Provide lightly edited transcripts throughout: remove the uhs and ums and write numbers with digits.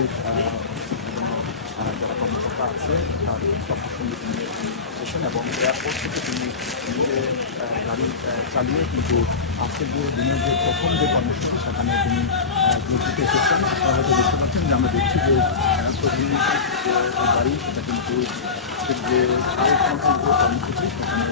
আমাদের যারা কর্মকর্তা আছে তার সবার সঙ্গে তিনি এসেছেন এবং এয়ারপোর্ট থেকে তিনি নিজে গাড়ি চালিয়ে কিন্তু আজকের যে দিনের যে প্রথম যে কর্মসূচি সেখানে তিনি যোগ দিতে এসেছেন। আপনারা হয়তো দেখতে পাচ্ছেন যে আমরা দেখছি যে প্রধানমন্ত্রীর যে গাড়ি সেটা কিন্তু আজকের যে কর্মসূচি সেখানে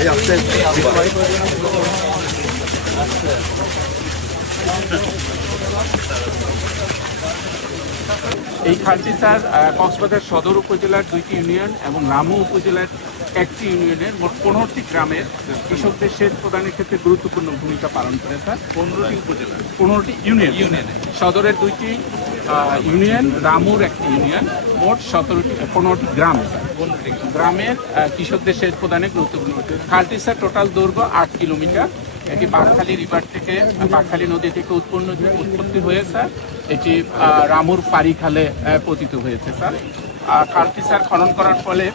এই আসছে এই খালটি স্যার কক্সবাজার সদর উপজেলার 2টি ইউনিয়ন এবং রামু উপজেলার 1টি ইউনিয়নের মোট 15টি গ্রামের কৃষকদের সেচ প্রদানের ক্ষেত্রে গুরুত্বপূর্ণ ভূমিকা পালন করে স্যার। 15টি উপজেলা, 15টি ইউনিয়ন, সদরের 2টি ইউনিয়ন, রামুর 1টি ইউনিয়ন, মোট 15টি গ্রাম গ্রামের কৃষকদের সেচ প্রদানে গুরুত্বপূর্ণ। খালটি স্যার টোটাল দৈর্ঘ্য 8 কিলোমিটার। এটি বাঁকখালী রিভার থেকে, বাঁকখালী নদী থেকে উৎপত্তি হয়ে স্যার এটি রামুর পাড়ি খালে পতিত হয়েছে স্যার। খালটি স্যার খনন করার ফলে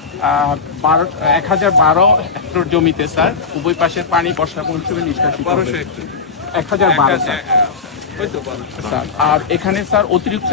1012 হেক্টর জমিতে স্যার উভয় পাশের পানি বর্ষা মৌসুমে নিষ্কাশিত 1200 হেক্টর, 1012 স্যার। আর এখানে স্যার অতিরিক্ত